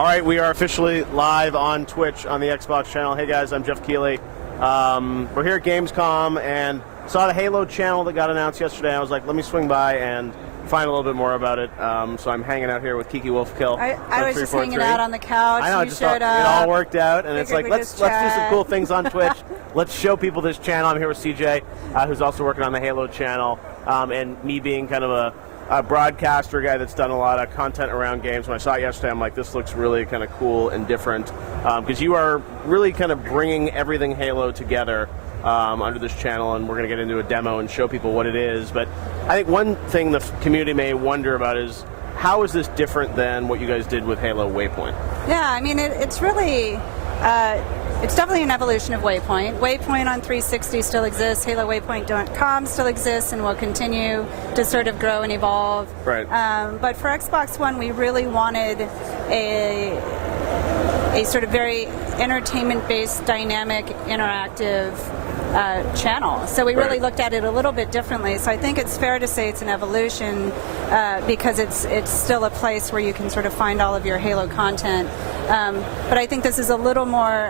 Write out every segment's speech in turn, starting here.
All right, we are officially live on Twitch on the Xbox channel. Hey guys, I'm Geoff Keighley. We're here at Gamescom and saw the Halo channel that got announced yesterday. I was like, let me swing by and find a little bit more about it. So I'm hanging out here with Kiki Wolfkill. I was just hanging out on the couch. I know, you showed up. It all worked out, and it's like, let's do some cool things on Twitch. Let's show people this channel. I'm here with CJ, who's also working on the Halo channel, and me being kind of a broadcaster guy that's done a lot of content around games. When I saw it yesterday, I'm like, this looks really kind of cool and different, because you are really kind of bringing everything Halo together under this channel, and we're going to get into a demo and show people what it is. But I think one thing the community may wonder about is, how is this different than what you guys did with Halo Waypoint? Yeah, I mean, it's really... it's definitely an evolution of Waypoint. Waypoint on 360 still exists. HaloWaypoint.com still exists and will continue to sort of grow and evolve. Right. But for Xbox One, we really wanted a sort of very entertainment-based, dynamic, interactive channel. So we really looked at it a little bit differently. So I think it's fair to say it's an evolution because it's still a place where you can sort of find all of your Halo content. But I think this is a little more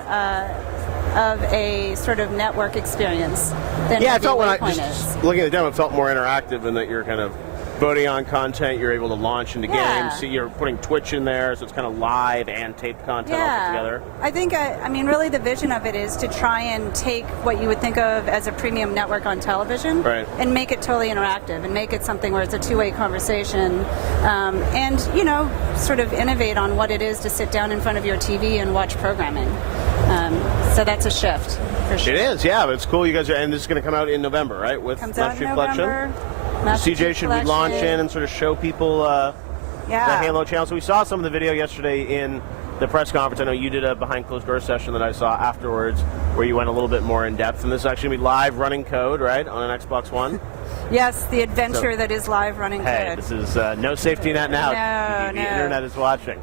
of a sort of network experience than I felt when Waypoint just looking at the demo, it felt more interactive in that you're kind of voting on content, you're able to launch into games. So you're putting Twitch in there, so it's kind of live and taped content all together. I think, I mean, really the vision of it is to try and take what you would think of as a premium network on television and make it totally interactive and make it something where it's a two-way conversation and, you know, sort of innovate on what it is to sit down in front of your TV and watch programming. So that's a shift, for sure. It is, yeah, but it's cool you guys are, and this is going to come out in November, right? With Comes out in November. CJ, should we launch in and sort of show people the Halo channel? So we saw some of the video yesterday in the press conference. I know you did a behind closed door session that I saw afterwards where you went a little bit more in depth, and this is actually going to be live running code, right, on an Xbox One? Yes, the adventure that is live running code. This is no safety net now. No. The internet is watching.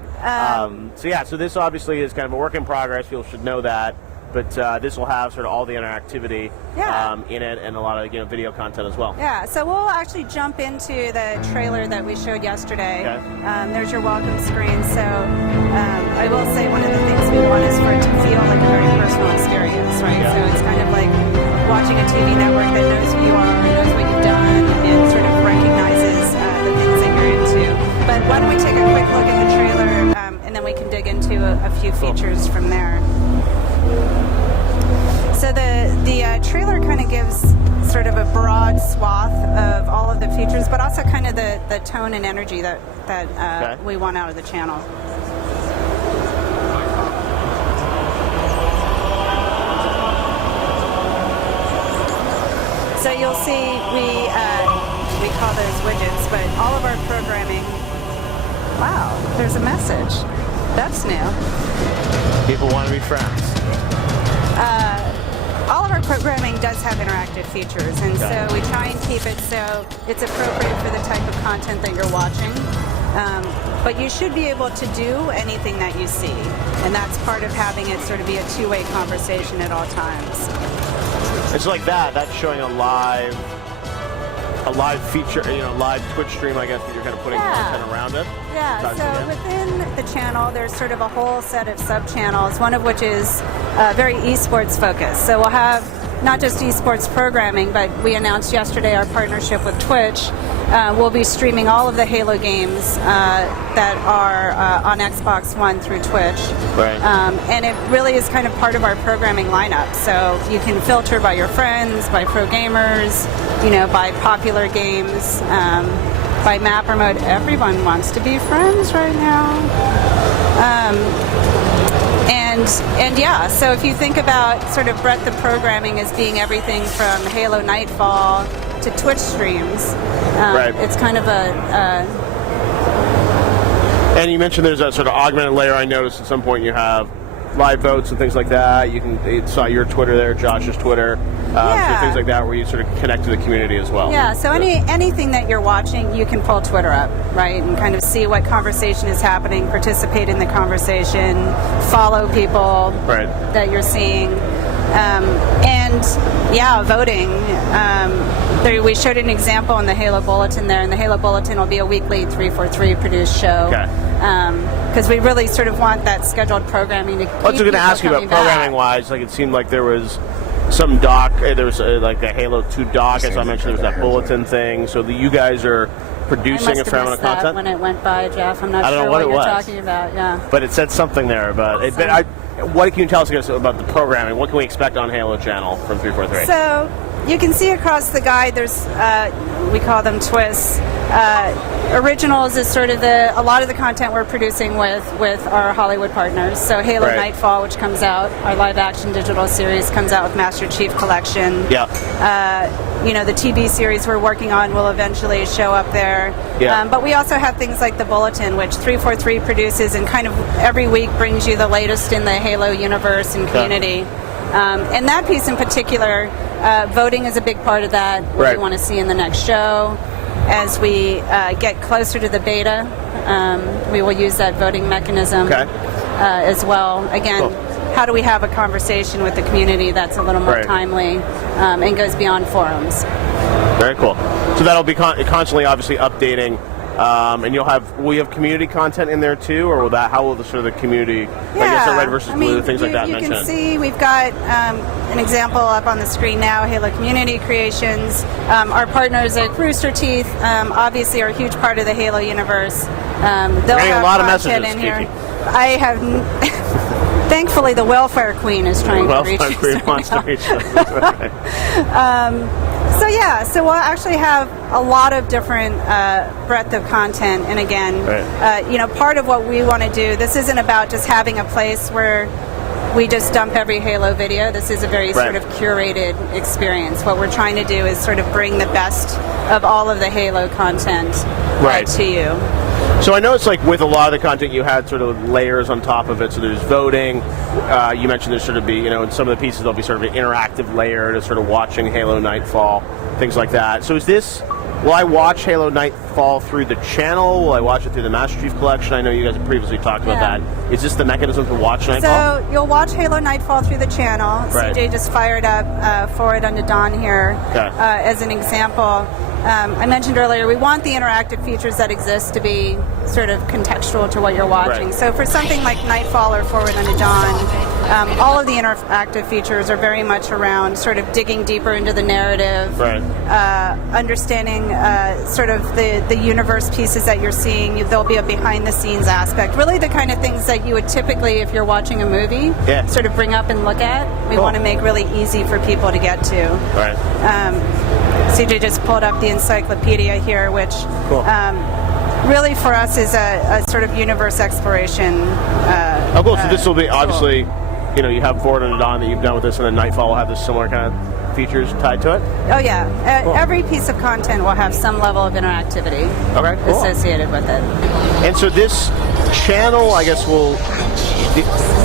So this obviously is kind of a work in progress. People should know that. But this will have sort of all the interactivity in it and a lot of video content as well. Yeah, so we'll actually jump into the trailer that we showed yesterday. There's your welcome screen. So I will say one of the things we want is for it to feel like a very personal experience, right? So it's kind of like watching a TV network that knows who you are, knows what you've done, and sort of recognizes the things that you're into. But why don't we take a quick look at the trailer, and then we can dig into a few features from there. So the trailer kind of gives sort of a broad swath of all of the features, but also kind of the tone and energy that we want out of the channel. So you'll see we call those widgets, but all of our programming. Wow, there's a message. That's new. People want to be friends. All of our programming does have interactive features, and so we try and keep it so it's appropriate for the type of content that you're watching. But you should be able to do anything that you see, and that's part of having it sort of be a two-way conversation at all times. It's like that's showing a live feature, live Twitch stream, I guess, that you're kind of putting content around it. Yeah, so within the channel, there's sort of a whole set of sub-channels, one of which is very esports focused. So we'll have not just esports programming, but we announced yesterday our partnership with Twitch. We'll be streaming all of the Halo games that are on Xbox One through Twitch. And it really is kind of part of our programming lineup. So you can filter by your friends, by pro gamers, by popular games, by map or mode. Everyone wants to be friends right now. And yeah, so if you think about sort of breadth of programming as being everything from Halo Nightfall to Twitch streams, it's kind of And you mentioned there's a sort of augmented layer. I noticed at some point you have live votes and things like that. You saw your Twitter there, Josh's Twitter, so things like that where you sort of connect to the community as well. Yeah, so anything that you're watching, you can pull Twitter up, right, and kind of see what conversation is happening, participate in the conversation, follow people that you're seeing. And yeah, voting. We showed an example in the Halo Bulletin there, and the Halo Bulletin will be a weekly 343 produced show. because we really sort of want that scheduled programming to keep I was going to ask you about coming back. programming-wise. Like, it seemed like there was some doc. There was like a Halo 2 doc, as I mentioned. There was that bulletin thing. So you guys are producing a fair amount of content. When it went by, Jeff, I'm not I don't sure know what it you're was. talking about. Yeah. But it said something there about it. But what can you tell us about the programming? What can we expect on Halo Channel from 343? So you can see across the guide, there's we call them twists. Originals is sort of a lot of the content we're producing with our Hollywood partners. So Halo Nightfall, which comes out, our live action digital series comes out with Master Chief Collection. Yeah. The TV series we're working on will eventually show up there. Yeah. But we also have things like the Bulletin, which 343 produces and kind of every week brings you the latest in the Halo universe and community. And that piece in particular, voting is a big part of that. What we want to see in the next show. As we get closer to the beta, we will use that voting mechanism as well. Again, how do we have a conversation with the community that's a little more timely and goes beyond forums? Very cool. So that'll be constantly, obviously, updating. And will you have community content in there too, or how will the sort of the community, I guess, the red versus blue, things like that you mention? You can see we've got an example up on the screen now, Halo Community Creations. Our partners like Rooster Teeth obviously are a huge part of the Halo universe. They'll have a lot of content messages, in here. Kiki. I have... Thankfully, the Welfare Queen is trying to reach us. Queen wants to reach us. So we'll actually have a lot of different breadth of content. And again, part of what we want to do, this isn't about just having a place where we just dump every Halo video. This is a very sort of curated experience. What we're trying to do is sort of bring the best of all of the Halo content to you. So I know it's like with a lot of the content you had sort of layers on top of it. So there's voting. You mentioned there's sort of be, in some of the pieces there'll be sort of an interactive layer to sort of watching Halo Nightfall, things like that. So will I watch Halo Nightfall through the channel? Will I watch it through the Master Chief Collection? I know you guys have previously talked about that. Is this the mechanism to watch Nightfall? So you'll watch Halo Nightfall through the channel. CJ just fired up Forward Unto Dawn here as an example. I mentioned earlier, we want the interactive features that exist to be sort of contextual to what you're watching. So for something like Nightfall or Forward Unto Dawn, all of the interactive features are very much around sort of digging deeper into the narrative, understanding sort of the universe pieces that you're seeing. There'll be a behind-the-scenes aspect. Really the kind of things that you would typically, if you're watching a movie, sort of bring up and look at. We want to make really easy for people to get to. CJ just pulled up the encyclopedia here, which really for us is a sort of universe exploration. Cool. So this will be obviously, you have Forward Unto Dawn that you've done with this, and then Nightfall will have this similar kind of features tied to it? Oh, yeah. Every piece of content will have some level of interactivity associated with it. And so this channel, I guess,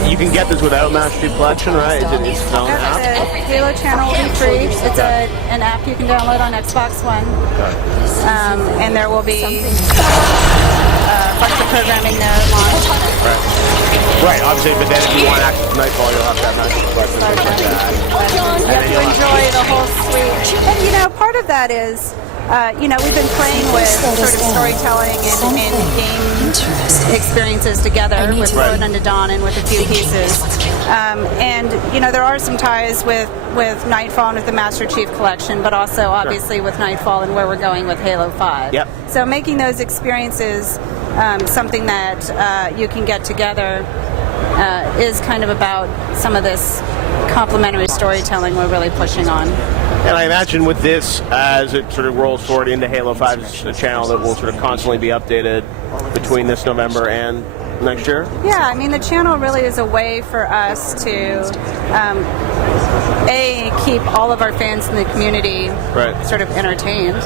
you can get this without Master Chief Collection, right? It's its own app? The Halo channel will be free. It's an app you can download on Xbox One. And there will be a bunch of programming there launched. Right, obviously, but then if you want access to Nightfall, you'll have to have Master Chief Collection. You have to enjoy the whole suite. And, part of that is, we've been playing with sort of storytelling and game experiences together with Forward Unto Dawn and with a few pieces. There are some ties with Nightfall and with the Master Chief Collection, but also obviously with Nightfall and where we're going with Halo 5. Yep. So making those experiences something that you can get together is kind of about some of this complementary storytelling we're really pushing on. And I imagine with this, as it sort of rolls forward into Halo 5, it's a channel that will sort of constantly be updated between this November and next year? Yeah, I mean, the channel really is a way for us to, keep all of our fans in the community sort of entertained,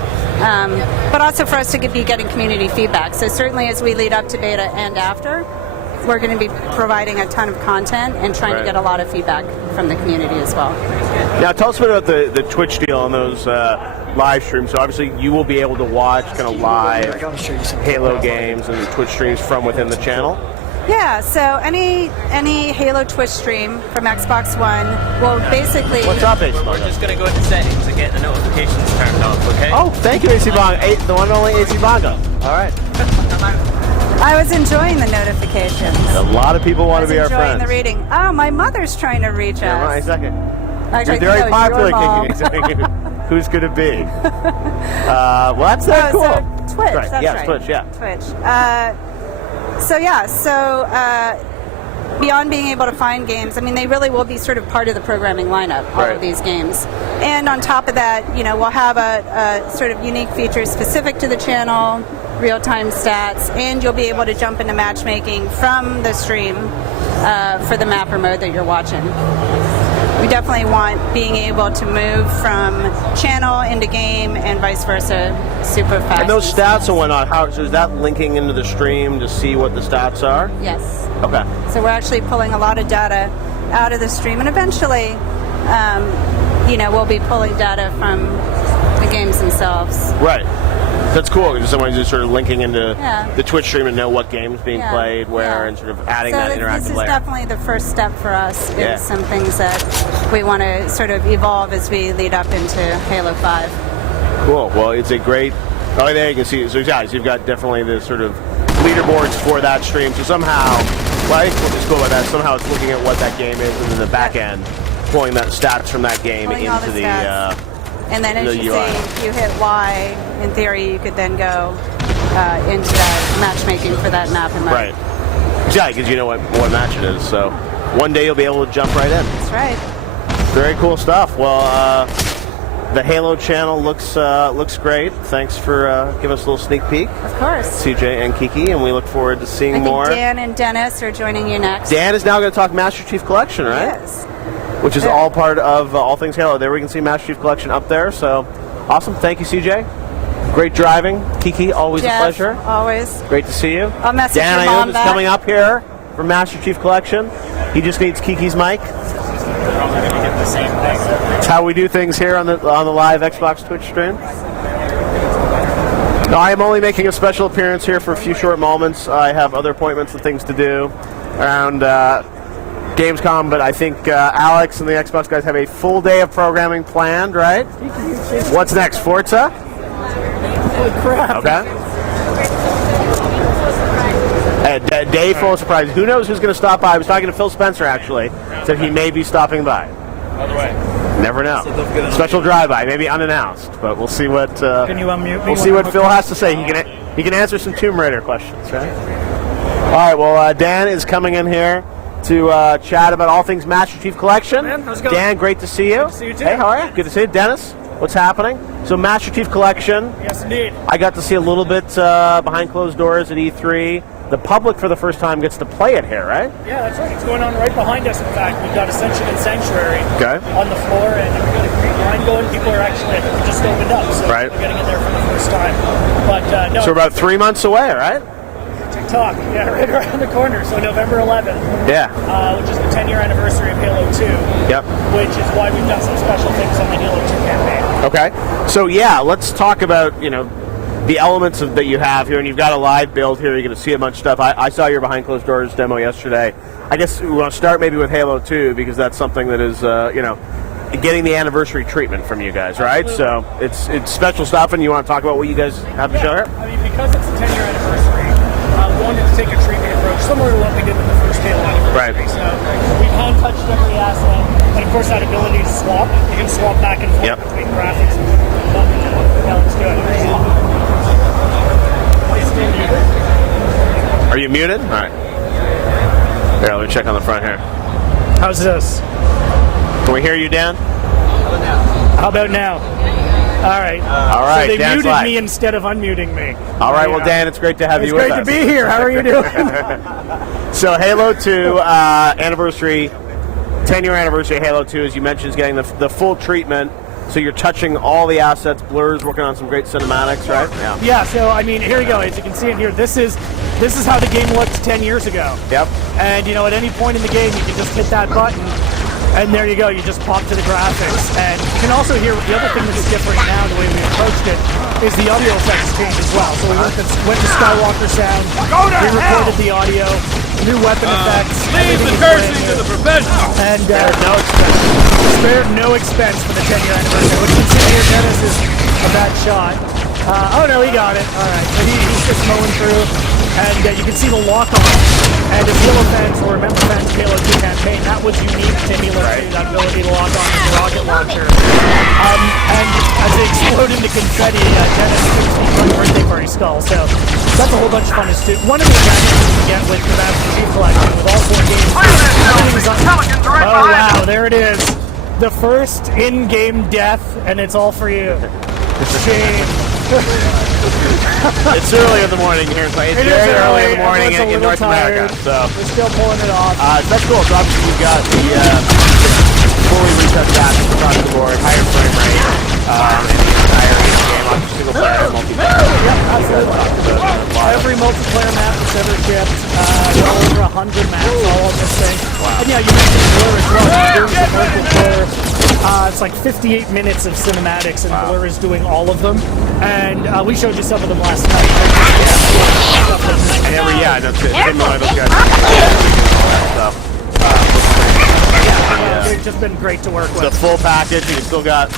but also for us to be getting community feedback. So certainly as we lead up to beta and after, we're going to be providing a ton of content and trying to get a lot of feedback from the community as well. Now, tell us a bit about the Twitch deal on those live streams. So obviously you will be able to watch kind of live Halo games and Twitch streams from within the channel. Yeah, so any Halo Twitch stream from Xbox One will basically... What's up, AC? We're just going to go into settings and get the notifications turned off, okay? Oh, thank you, AC Bongo. The one and only AC Bongo. All right. I was enjoying the notifications. A lot of people want to be our friends. Enjoying the reading. Oh, my mother's trying to reach Yeah, us. right, second. Actually, You're very popular, your Kiki. Who's could it be? Well, that's that cool. So Twitch. Right. That's Yes, right. Twitch. Yeah. Twitch. So beyond being able to find games, I mean, they really will be sort of part of the programming lineup, all Right. of these games. And on top of that, we'll have a sort of unique feature specific to the channel, real-time stats, and you'll be able to jump into matchmaking from the stream for the mapper mode that you're watching. We definitely want being able to move from channel into game and vice versa super fast. And those stats and whatnot, how so is that linking into the stream to see what the stats are? Yes. Okay. So we're actually pulling a lot of data out of the stream, and eventually, we'll be pulling data from the games themselves. Right. That's cool. Because someone's just sort of linking into Yeah. the Twitch stream and know what game's being Yeah. played, where, Yeah. and sort of adding So that this interactive is layer. definitely the first step for us. Yeah. Is some things that we want to sort of evolve as we lead up into Halo 5. Cool. Well, it's a great. Oh, there you can see. So, guys, you've got definitely the sort of leaderboards for that stream. So somehow, well, I think what's cool about that, somehow it's looking at what that game is, and then the back end, pulling that stats from that game Pulling all into the the. stats. And then as the you UI. see, if you hit Y, in theory, you could then go into that matchmaking for that map and mode. Right. Yeah, because you know what match it is. So one day you'll be able to jump right in. That's right. Very cool stuff. Well, the Halo channel looks great. Thanks for giving us a little sneak peek, Of course. CJ and Kiki, and we look forward to seeing I think more. Dan and Dennis are joining you next. Dan is now going to talk Master Chief Collection, right? Yes. Which is Yeah. all part of All Things Halo. There we can see Master Chief Collection up there. So awesome. Thank you, CJ. Great driving. Kiki, always Jeff, a pleasure. Always. Great to see you. I'll message Dan your mom Ayoub is back. coming up here for Master Chief Collection. He just needs Kiki's mic. That's how we do things here on the live Xbox Twitch stream. No, I am only making a special appearance here for a few short moments. I have other appointments and things to do around Gamescom, but I think Alex and the Xbox guys have a full day of programming planned, right? What's next? Forza? Holy crap. Okay. Day full of surprise. Who knows who's going to stop by? I was talking to Phil Spencer, actually. Said he may be stopping by. By the way. Never know. Special drive-by, maybe unannounced, but we'll see what. Can you unmute me? We'll see what Phil has to say. He can answer some Tomb Raider questions, right? All right. Well, Dan is coming in here to chat about all things Master Chief Collection. Man, how's it going? Dan, great to see you. Good to see you too. Hey, how are you? Good to see you, Dennis. What's happening? So, Master Chief Collection. Yes, indeed. I got to see a little bit behind closed doors at E3. The public, for the first time, gets to play it here, right? Yeah, that's right. It's going on right behind us. In fact, we've got Ascension and Sanctuary Okay. on the floor, and we've got a great line going. People are actually, I think, we just opened up, so Right. we're getting in there for the first time. But no, So, we're about 3 months away, right? TikTok, yeah, right around the corner. So November 11th, Yeah. which is the 10-year anniversary of Halo 2, Yep. which is why we've done some special things on the Halo 2 campaign. Okay. So, yeah, let's talk about, the elements that you have here, and you've got a live build here. You're going to see a bunch of stuff. I saw your behind closed doors demo yesterday. I guess we want to start maybe with Halo 2 because that's something that is, getting the anniversary treatment from you guys, right? Absolutely. So it's special stuff, and you want to talk about what you guys have to show here? I mean, because it's the 10-year anniversary, we wanted to take a treatment approach similar to what we did with the first Halo anniversary. Right. So we've hand-touched every asset, and of course that ability to swap. You can swap back and forth Yep. between graphics and buttons. Yeah, let's do it. Are you muted? All right. Here, let me check on the front here. How's this? Can we hear you, Dan? How about now? All right. All right, So they Dan's muted live. me instead of unmuting me. All right, well, Dan, it's great to have It's you with great us. to be here. How are you doing? So Halo 2 anniversary, 10-year anniversary of Halo 2, as you mentioned, is getting the full treatment. So you're touching all the assets, blurs, working on some great cinematics, right? Yeah, so I mean, here we go. As you can see in here, this is how the game looked 10 years ago. Yep. And at any point in the game, you can just hit that button, and there you go. You just pop to the graphics, and you can also hear the other thing that's different now, the way we approached it, is the audio effects changed as well. So we went to Skywalker sound. We recorded the audio, new weapon effects. Leave the cursing to the professionals. And No expense. spared no expense for the 10-year anniversary. What you can see here, Dennis, is a bad shot. Oh no, he got it. All right, so he's just mowing through. and you can see the lock-on. And if Halo fans will remember fans of Halo 2 campaign, that was unique to Halo 2, that ability to lock on with the rocket launcher. And as they explode into confetti, Dennis gives me one birthday party skull, so that's a whole bunch of fun to do. One of the advantages you get with the Master Chief Collection, with all 4 games, everything's on. Oh wow, there it is. The first in-game death, and it's all for you. Shame. It's early in the morning here in Clay. It's very early in the morning in North America. So we're still pulling it off. that's cool. So obviously we've got the fully reset graphics across the board, higher frame rate, and the entire game on single player multiplayer. Yep, absolutely. Every multiplayer map that's ever shipped, over 100 maps all on this thing. Wow. And yeah, you mentioned Blur as well. You're doing some work with Blur. It's like 58 minutes of cinematics, and Blur is doing all of them. And we showed you some of them last night. And that's it. Those guys. They've just been great to work with. The full package. You still got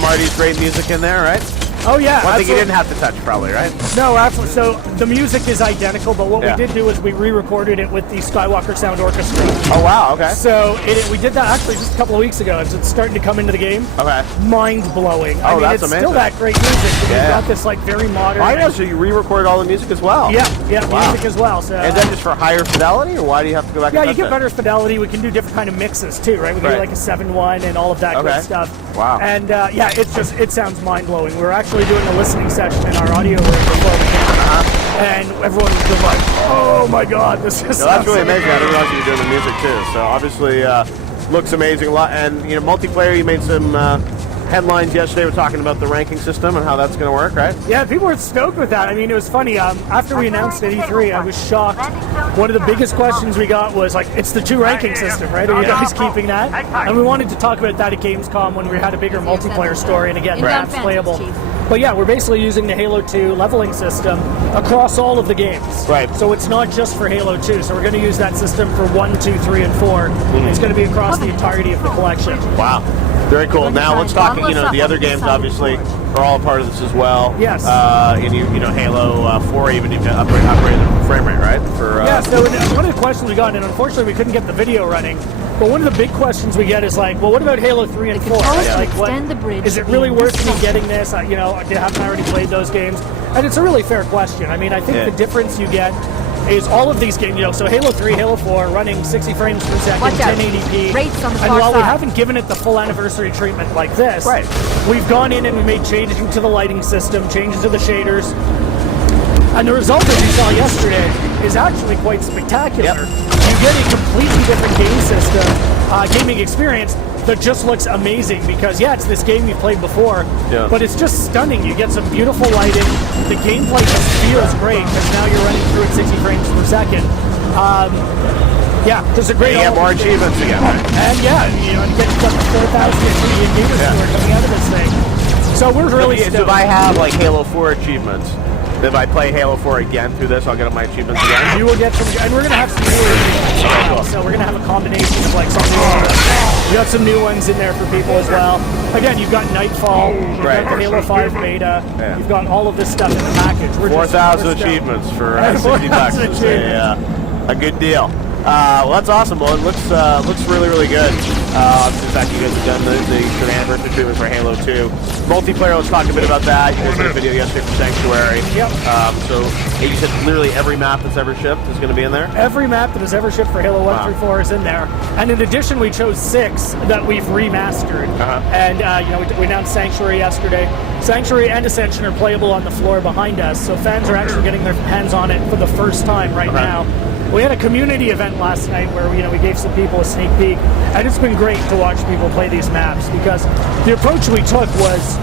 Marty's great music in there, right? Oh yeah. One thing you didn't have to touch, probably, right? No, absolutely. So the music is identical, but what we did do is we re-recorded it with the Skywalker Sound Orchestra. Oh wow, okay. So we did that actually just a couple of weeks ago. It's starting to come into the game. Okay. Mind blowing. Oh, that's it's amazing. Still that great music. But You've got this like very modern. I know. So you re-recorded all the music as well. Yeah, music as well. So. And then just for higher fidelity, or why do you have to go back? Yeah, and you get touch better fidelity. We can do different kind of mixes too, right? We can do like a 7:1 and all of that good stuff. Wow. And it sounds mind blowing. We're actually doing a listening session in our audio room before we came, and everyone was just like, "Oh my God, this is." That's really amazing. I didn't realize you were doing the music too. So obviously, looks amazing. A lot, and multiplayer. You made some headlines yesterday. We're talking about the ranking system and how that's going to work, right? Yeah, people were stoked with that. I mean, it was funny. After we announced at E3, I was shocked. One of the biggest questions we got was like, "It's the 2 ranking system, right? Are you guys keeping that?" And we wanted to talk about that at Gamescom when we had a bigger multiplayer story and again, maps playable. But yeah, we're basically using the Halo 2 leveling system across all of the games. Right. So it's not just for Halo 2. So we're going to use that system for 1, 2, 3, and 4. It's going to be across the entirety of the collection. Wow. Very cool. Now let's talk. The other games obviously are all a part of this as well. Yes. And Halo 4 even upgrade the frame rate, right? So one of the questions we got, and unfortunately we couldn't get the video running, but one of the big questions we get is like, well, what about Halo 3 and 4? Like, is it really worth me getting this? Haven't I already played those games? And it's a really fair question. I mean, I think the difference you get is all of these games, so Halo 3, Halo 4, running 60 frames per second, 1080p. And while we haven't given it the full anniversary treatment like this, we've gone in and we made changes to the lighting system, changes to the shaders. And the result, as you saw yesterday, is actually quite spectacular. You get a completely different game system, gaming experience that just looks amazing because, it's this game you've played before, but it's just stunning. You get some beautiful lighting. The gameplay just feels great because now you're running through at 60 frames per second. There's a great... You get more achievements again. And you get up to 4,000 gamers who are coming out of this thing. So we're really stoked. So if I have like Halo 4 achievements, if I play Halo 4 again through this, I'll get my achievements again? You will get some, and we're going to have some newer achievements. So we're going to have a combination of like some new we got some new ones in there for people as well. Again, you've got Nightfall, you've got the Halo 5 beta, you've got all of this stuff in the package. 4,000 achievements for 60 bucks. A good deal. Well, that's awesome. Well, it looks really, really good. In fact, you guys have done the anniversary treatment for Halo 2. Multiplayer, let's talk a bit about that. You guys did a video yesterday for Sanctuary. So you said literally every map that's ever shipped is going to be in there? Every map that has ever shipped for Halo 1 through 4 is in there. And in addition, we chose 6 that we've remastered. And, we announced Sanctuary yesterday. Sanctuary and Ascension are playable on the floor behind us, so fans are actually getting their hands on it for the first time right now. We had a community event last night where we gave some people a sneak peek, and it's been great to watch people play these maps because the approach we took was,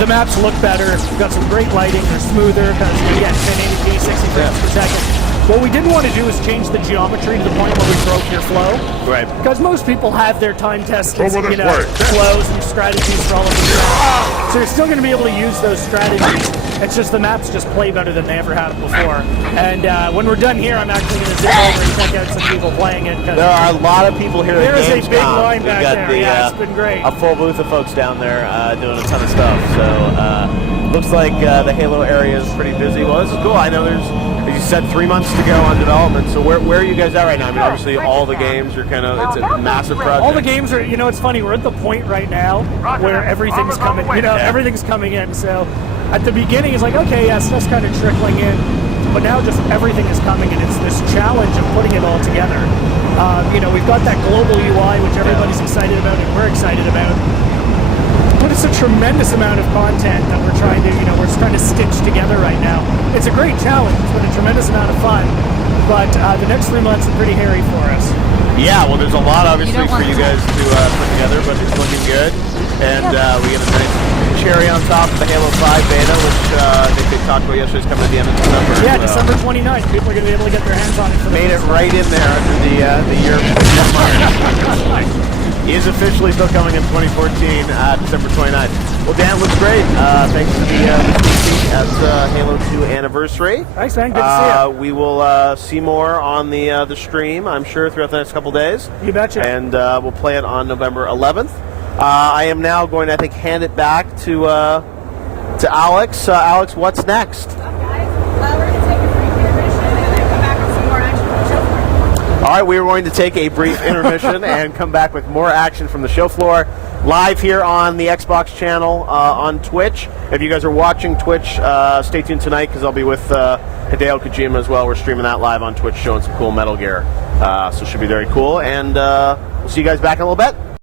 the maps look better, we've got some great lighting, they're smoother, because again, 1080p, 60 frames per second. What we didn't want to do is change the geometry to the point where we broke your flow. Right. Because most people have their time tested, flows and strategies for all of them. So you're still going to be able to use those strategies. It's just the maps just play better than they ever have before. And when we're done here, I'm actually going to zip over and check out some people playing it. There are a lot of people here at Gamescom. There is a big line back there. It's been great. A full booth of folks down there doing a ton of stuff. So looks like the Halo area is pretty busy. Well, this is cool. I know there's, as you said, 3 months to go on development. So where are you guys at right now? I mean, obviously all the games are kind of, it's a massive project. All the games are, it's funny, we're at the point right now where everything's coming, everything's coming in. So at the beginning, it's like, okay, yeah, stuff's kind of trickling in. But now just everything is coming, and it's this challenge of putting it all together. We've got that global UI, which everybody's excited about, and we're excited about. But it's a tremendous amount of content that we're trying to stitch together right now. It's a great challenge. It's been a tremendous amount of fun. But the next 3 months are pretty hairy for us. Yeah, well, there's a lot, obviously, for you guys to put together, but it's looking good. And we get a nice cherry on top of the Halo 5 beta, which I think they talked about yesterday, is coming at the end of December. Yeah, December 29th. People are going to be able to get their hands on it. Made it right in there under the year mark. He is officially still coming in 2014, December 29th. Well, Dan, looks great. Thanks for the at Halo 2 anniversary. Thanks, man. Good to see you. We will see more on the stream, I'm sure, throughout the next couple days. You betcha. And we'll play it on November 11th. I am now going to, I think, hand it back to Alex. Alex, what's next? All right, we are going to take a brief intermission and come back with more action from the show floor, live here on the Xbox channel on Twitch. If you guys are watching Twitch, stay tuned tonight because I'll be with Hideo Kojima as well. We're streaming that live on Twitch, showing some cool Metal Gear. So it should be very cool. And we'll see you guys back in a little bit.